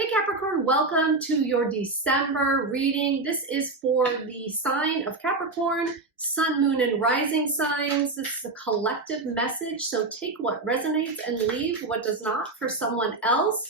Hey Capricorn, welcome to your December reading. This is for the sign of Capricorn, sun, moon, and rising signs. This is a collective message, so take what resonates and leave what does not for someone else.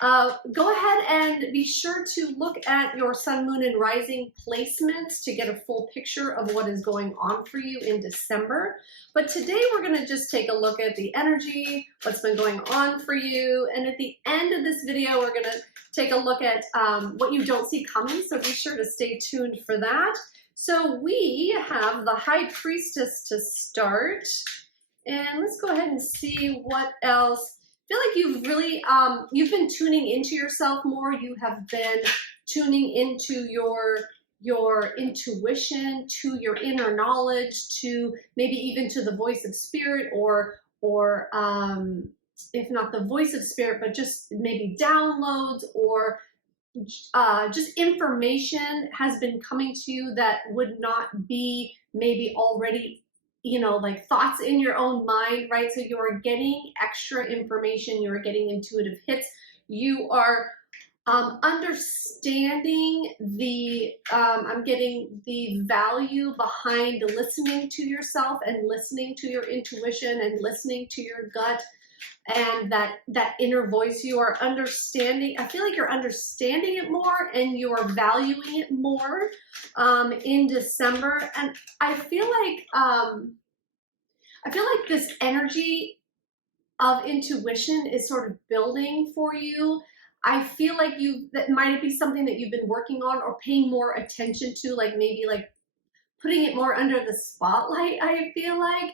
Go ahead and be sure to look at your sun, moon, and rising placements to get a full picture of what is going on for you in December. But today we're going to just take a look at the energy, what's been going on for you. And at the end of this video, we're going to take a look at what you don't see coming. So be sure to stay tuned for that. So we have the High Priestess to start. And let's go ahead and see what else. I feel like you've really, you've been tuning into yourself more. You have been tuning into your intuition, to your inner knowledge, to maybe even to the voice of spirit, or if not the voice of spirit, but just maybe downloads or just information has been coming to you that would not be maybe already, you know, like thoughts in your own mind, right? So you are getting extra information, you are getting intuitive hits, you are understanding the, I'm getting the value behind listening to yourself and listening to your intuition and listening to your gut and that inner voice. You are understanding, I feel like you're understanding it more and you are valuing it more in December. And I feel like this energy of intuition is sort of building for you. I feel like that might be something that you've been working on or paying more attention to, like maybe like putting it more under the spotlight, I feel like.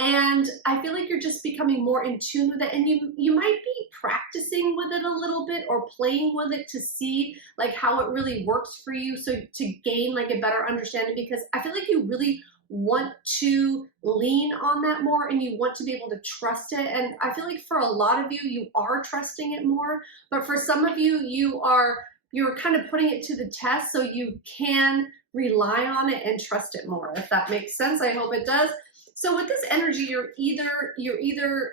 And I feel like you're just becoming more in tune with it, and you might be practicing with it a little bit or playing with it to see like how it really works for you, so to gain like a better understanding, because I feel like you really want to lean on that more and you want to be able to trust it. And I feel like for a lot of you, you are trusting it more, but for some of you, you're kind of putting it to the test so you can rely on it and trust it more, if that makes sense. I hope it does. So with this energy, you're either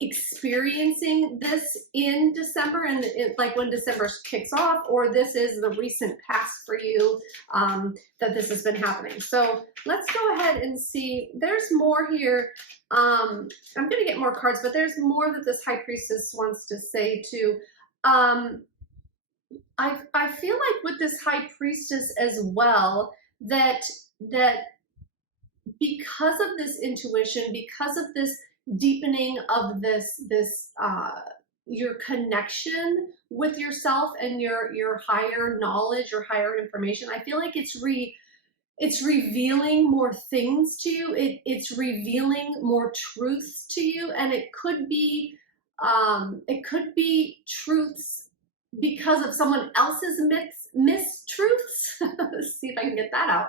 experiencing this in December, and like when December kicks off, or this is the recent past for you that this has been happening. So let's go ahead and see. There's more here. I'm going to get more cards, but there's more that this High Priestess wants to say too. I feel like with this High Priestess as well, that because of this intuition, because of this deepening of this your connection with yourself and your higher knowledge or higher information, I feel like it's revealing more things to you. It's revealing more truths to you, and it could be truths because of someone else's mistruths. Let's see if I can get that out.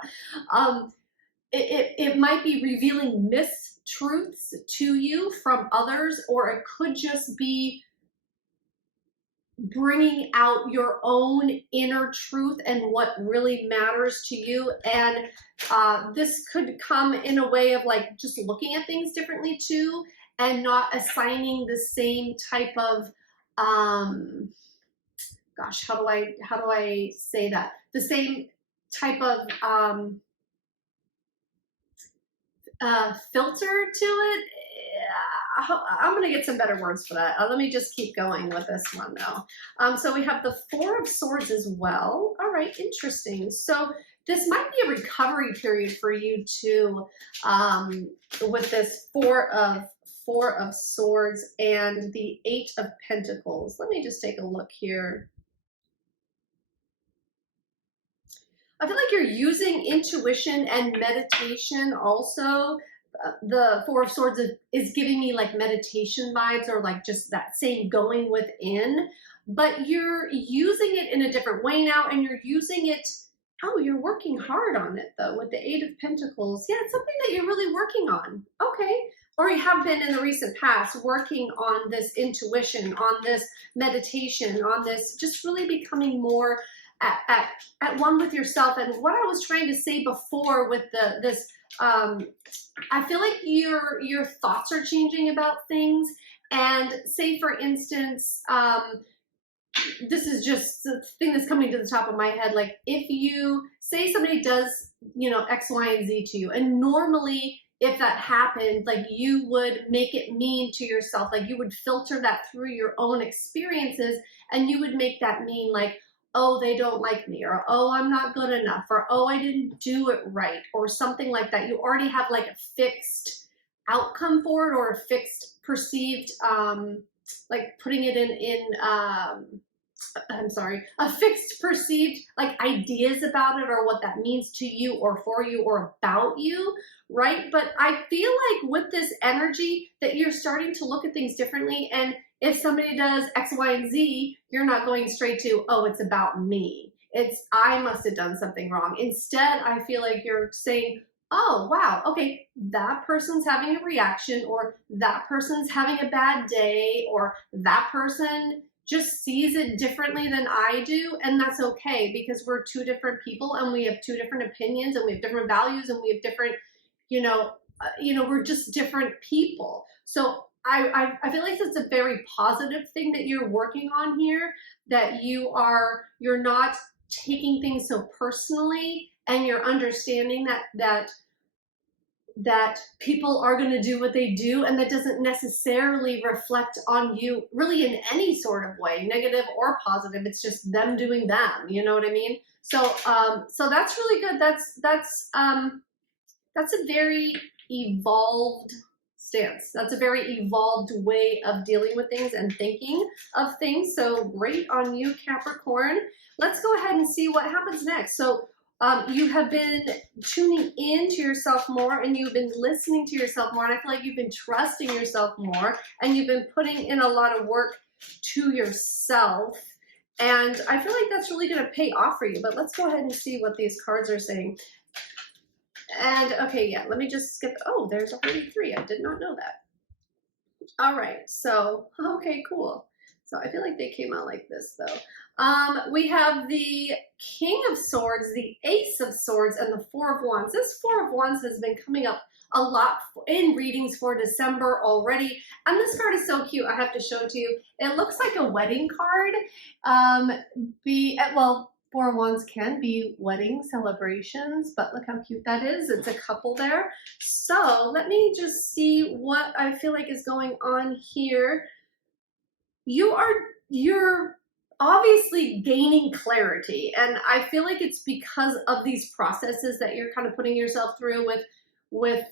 It might be revealing mistruths to you from others, or it could just be bringing out your own inner truth and what really matters to you. And this could come in a way of like just looking at things differently too, and not assigning the same type of gosh, how do I say that? The same type of filter to it. I'm going to get some better words for that. Let me just keep going with this one though. So we have the Four of Swords as well. All right, interesting. So this might be a recovery period for you too, with this Four of Swords and the Eight of Pentacles. Let me just take a look here. I feel like you're using intuition and meditation also. The Four of Swords is giving me like meditation vibes, or like just that same going within, but you're using it in a different way now, and you're using it, oh, you're working hard on it though with the Eight of Pentacles. Yeah, it's something that you're really working on. Okay. Or you have been in the recent past working on this intuition, on this meditation, on this just really becoming more at one with yourself. And what I was trying to say before with this, I feel like your thoughts are changing about things. And say for instance, this is just the thing that's coming to the top of my head. Like if you say somebody does, you know, X, Y, and Z to you, and normally if that happened, like you would make it mean to yourself, like you would filter that through your own experiences, and you would make that mean like, oh, they don't like me, or oh, I'm not good enough, or oh, I didn't do it right, or something like that. You already have like a fixed outcome for it, or a fixed perceived, like putting it I'm sorry, a fixed perceived like ideas about it, or what that means to you or for you or about you, right? But I feel like with this energy that you're starting to look at things differently, and if somebody does X, Y, and Z, you're not going straight to, oh, it's about me. It's, I must have done something wrong. Instead, I feel like you're saying, oh, wow, okay, that person's having a reaction, or that person's having a bad day, or that person just sees it differently than I do, and that's okay, because we're two different people, and we have two different opinions, and we have different values, and we have different, we're just different people. So I feel like that's a very positive thing that you're working on here, that you're not taking things so personally, and you're understanding that people are going to do what they do, and that doesn't necessarily reflect on you really in any sort of way, negative or positive. It's just them doing them. You know what I mean? So so that's really good. That's a very evolved stance. That's a very evolved way of dealing with things and thinking of things. So great on you, Capricorn. Let's go ahead and see what happens next. So you have been tuning in to yourself more, and you've been listening to yourself more, and I feel like you've been trusting yourself more, and you've been putting in a lot of work to yourself, and I feel like that's really going to pay off for you. But let's go ahead and see what these cards are saying. And okay, yeah, let me just skip. Oh, there's a 33. I did not know that. All right, so okay, cool. So I feel like they came out like this though. We have the King of Swords, the Ace of Swords, and the Four of Wands. This Four of Wands has been coming up a lot in readings for December already. And this card is so cute, I have to show it to you. It looks like a wedding card. Well, Four of Wands can be wedding celebrations, but look how cute that is. It's a couple there. So let me just see what I feel like is going on here. You're obviously gaining clarity, and I feel like it's because of these processes that you're kind of putting yourself through with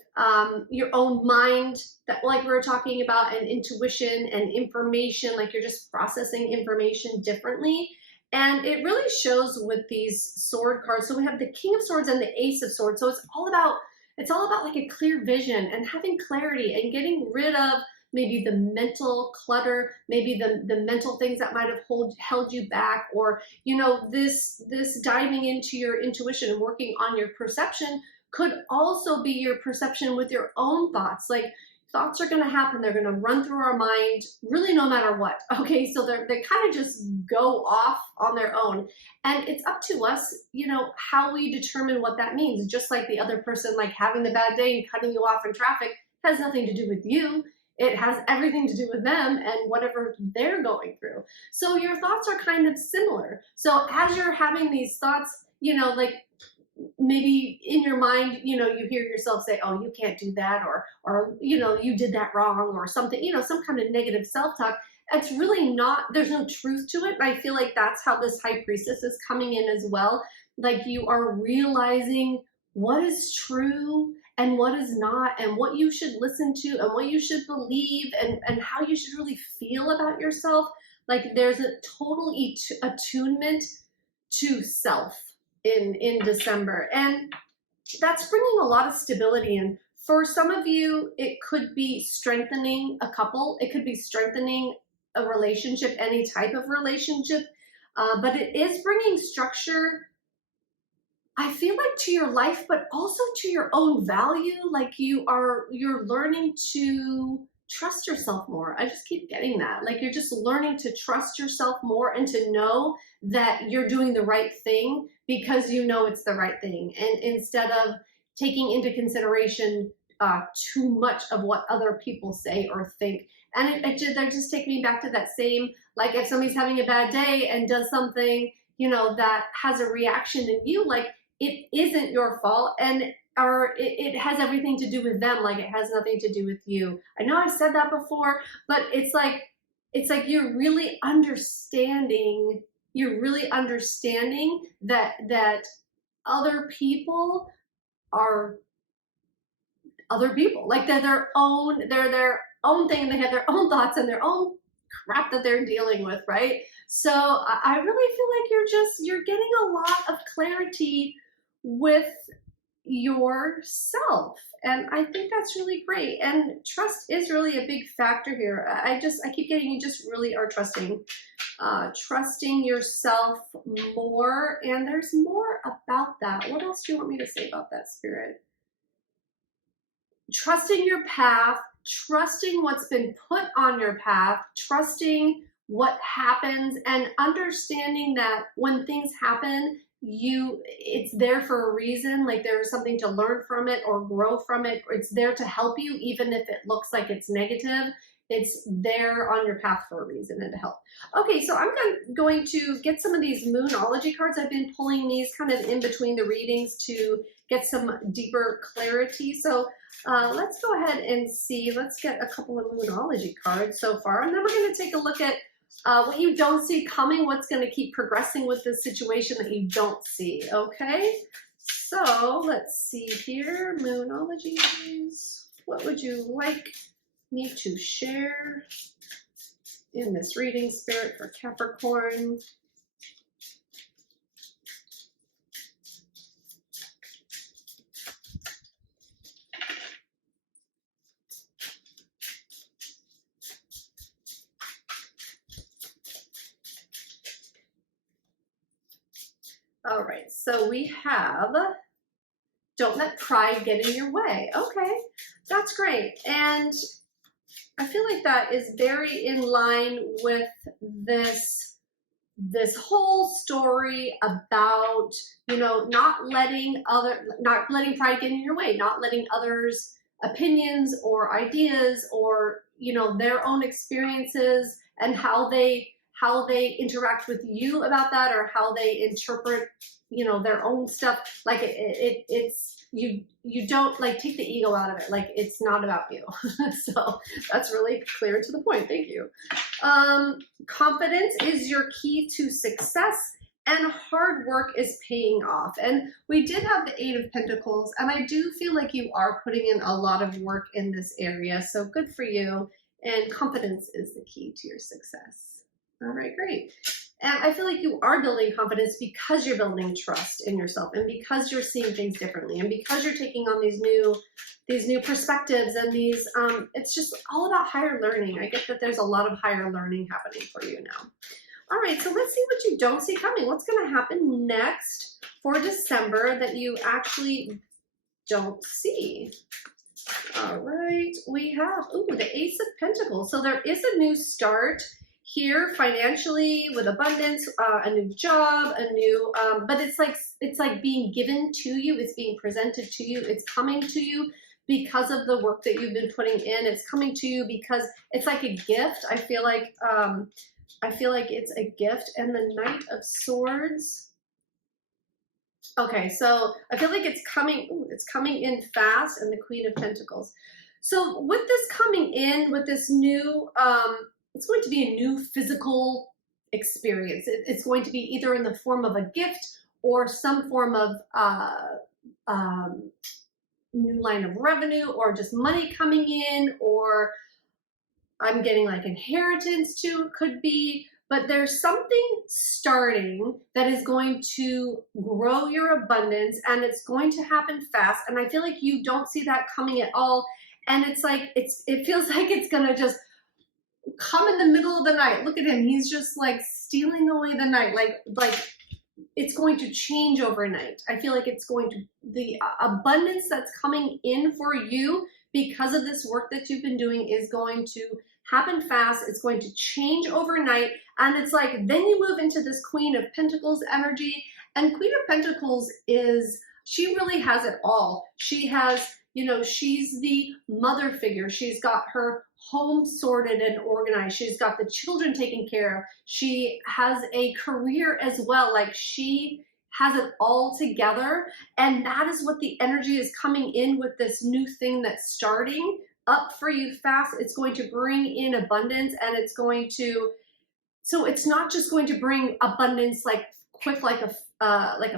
your own mind, that like we were talking about, and intuition and information, like you're just processing information differently. And it really shows with these sword cards. So we have the King of Swords and the Ace of Swords. So it's all about like a clear vision and having clarity and getting rid of maybe the mental clutter, maybe the mental things that might have held you back, or, you know, this diving into your intuition and working on your perception could also be your perception with your own thoughts. Like, thoughts are going to happen. They're going to run through our mind really no matter what. Okay, so they kind of just go off on their own. And it's up to us, you know, how we determine what that means. Just like the other person, like having the bad day and cutting you off in traffic, has nothing to do with you. It has everything to do with them and whatever they're going through. So your thoughts are kind of similar. So as you're having these thoughts, you know, like maybe in your mind, you know, you hear yourself say, oh, you can't do that, or, you know, you did that wrong, or something, you know, some kind of negative self-talk. It's really not, there's no truth to it. And I feel like that's how this High Priestess is coming in as well. Like, you are realizing what is true and what is not, and what you should listen to and what you should believe, and how you should really feel about yourself. Like, there's a total attunement to self in December, and that's bringing a lot of stability in. For some of you, it could be strengthening a couple, it could be strengthening a relationship, any type of relationship, but it is bringing structure, I feel like, to your life, but also to your own value. Like, you're learning to trust yourself more. I just keep getting that. Like, you're just learning to trust yourself more, and to know that you're doing the right thing because you know it's the right thing. And instead of taking into consideration too much of what other people say or think, And they're just taking me back to that same, like if somebody's having a bad day and does something, you know, that has a reaction in you, like it isn't your fault, and or it has everything to do with them, like it has nothing to do with you. I know I've said that before, but it's like you're really understanding that other people are other people. Like they're their own thing, and they have their own thoughts and their own crap that they're dealing with, right? So I really feel like you're getting a lot of clarity with yourself, and I think that's really great. And trust is really a big factor here. I keep getting, you just really are trusting yourself more, and there's more about that. What else do you want me to say about that, Spirit? Trusting your path, trusting what's been put on your path, trusting what happens, and understanding that when things happen, it's there for a reason. Like there's something to learn from it or grow from it. It's there to help you, even if it looks like it's negative. It's there on your path for a reason and to help. Okay, so I'm going to get some of these Moonology cards. I've been pulling these kind of in between the readings to get some deeper clarity. So let's go ahead and see. Let's get a couple of Moonology cards so far, and then we're going to take a look at what you don't see coming, what's going to keep progressing with the situation that you don't see, okay? So let's see here, Moonologies. What would you like me to share in this reading, Spirit, for Capricorn? All right, so we have, don't let pride get in your way. Okay, that's great. And I feel like that is very in line with this whole story about, you know, not letting pride get in your way, not letting others' opinions or ideas or, you know, their own experiences and how they interact with you about that, or how they interpret, you know, their own stuff. Like it's you don't, like, take the ego out of it. Like it's not about you. So that's really clear to the point. Thank you. Confidence is your key to success, and hard work is paying off. And we did have the Eight of Pentacles, and I do feel like you are putting in a lot of work in this area. So good for you. And confidence is the key to your success. All right, great. And I feel like you are building confidence because you're building trust in yourself, and because you're seeing things differently, and because you're taking on these new perspectives, and these it's just all about higher learning. I get that there's a lot of higher learning happening for you now. All right, so let's see what you don't see coming. What's going to happen next for December that you actually don't see? All right, we have the Ace of Pentacles. So there is a new start here financially, with abundance, a new job, a new but it's like being given to you, it's being presented to you, it's coming to you because of the work that you've been putting in. It's coming to you because it's like a gift. I feel like it's a gift. And the Knight of Swords. Okay, so I feel like it's coming in fast, and the Queen of Pentacles. So with this coming in, with this new it's going to be a new physical experience. It's going to be either in the form of a gift or some form of new line of revenue, or just money coming in, or I'm getting like inheritance too, could be. But there's something starting that is going to grow your abundance, and it's going to happen fast. And I feel like you don't see that coming at all. And it's like, it feels like it's gonna just come in the middle of the night. Look at him. He's just like stealing away the night. Like it's going to change overnight. I feel like it's going to, the abundance that's coming in for you because of this work that you've been doing is going to happen fast. It's going to change overnight. And it's like, then you move into this Queen of Pentacles energy. And Queen of Pentacles she really has it all. She has, You know, she's the mother figure. She's got her home sorted and organized. She's got the children taken care of. She has a career as well. Like, she has it all together. And that is what the energy is coming in with this new thing that's starting up for you fast. It's going to bring in abundance, and it's going to, so it's not just going to bring abundance like quick, like a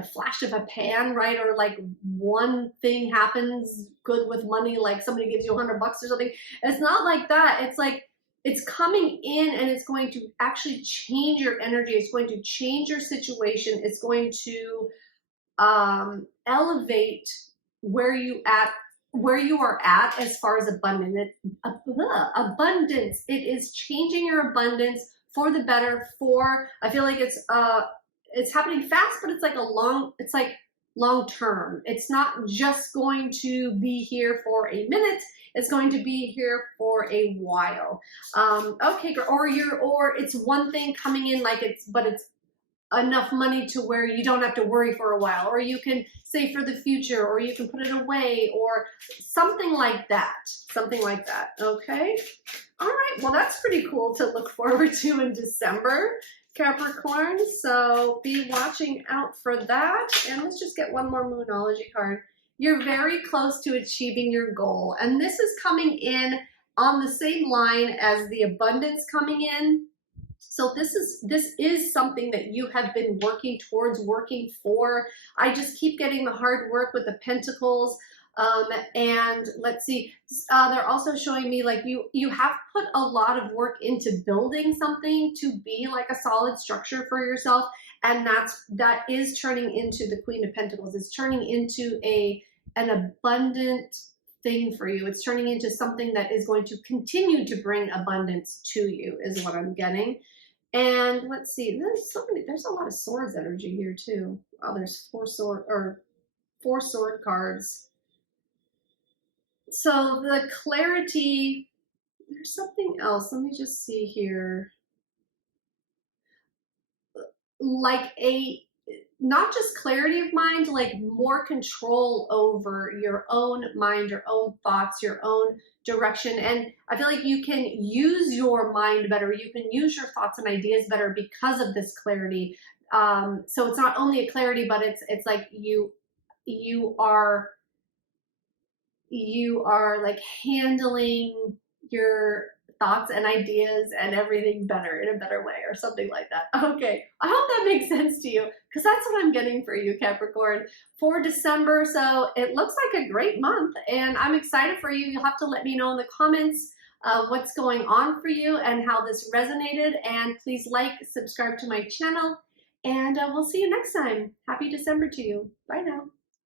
flash of a pan, right? Or like one thing happens good with money, like somebody gives you $100 or something. It's not like that. It's like, it's coming in and it's going to actually change your energy. It's going to change your situation. It's going to elevate where you are at as far as abundance. It is changing your abundance for the better. I feel like it's happening fast, but it's like long term. It's not just going to be here for a minute. It's going to be here for a while. Okay, or it's one thing coming in, but it's enough money to where you don't have to worry for a while, or you can save for the future, or you can put it away, or something like that. Okay. All right. Well, that's pretty cool to look forward to in December, Capricorn. So be watching out for that. And let's just get one more Moonology card. You're very close to achieving your goal. And this is coming in on the same line as the abundance coming in. So this is something that you have been working towards, working for. I just keep getting the hard work with the Pentacles. And let's see, they're also showing me like you have put a lot of work into building something to be like a solid structure for yourself. And that is turning into the Queen of Pentacles. It's turning into an abundant thing for you. It's turning into something that is going to continue to bring abundance to you, is what I'm getting. And let's see, there's a lot of swords energy here too. Oh, there's four sword cards. So the clarity, there's something else. Let me just see here. Like not just clarity of mind, like more control over your own mind, your own thoughts, your own direction. And I feel like you can use your mind better. You can use your thoughts and ideas better because of this clarity. So it's not only a clarity, but it's like you are like handling your thoughts and ideas and everything better in a better way, or something like that. Okay, I hope that makes sense to you, because that's what I'm getting for you, Capricorn, for December. So it looks like a great month, and I'm excited for you. You'll have to let me know in the comments what's going on for you and how this resonated. And please like, subscribe to my channel, and we'll see you next time. Happy December to you. Bye now.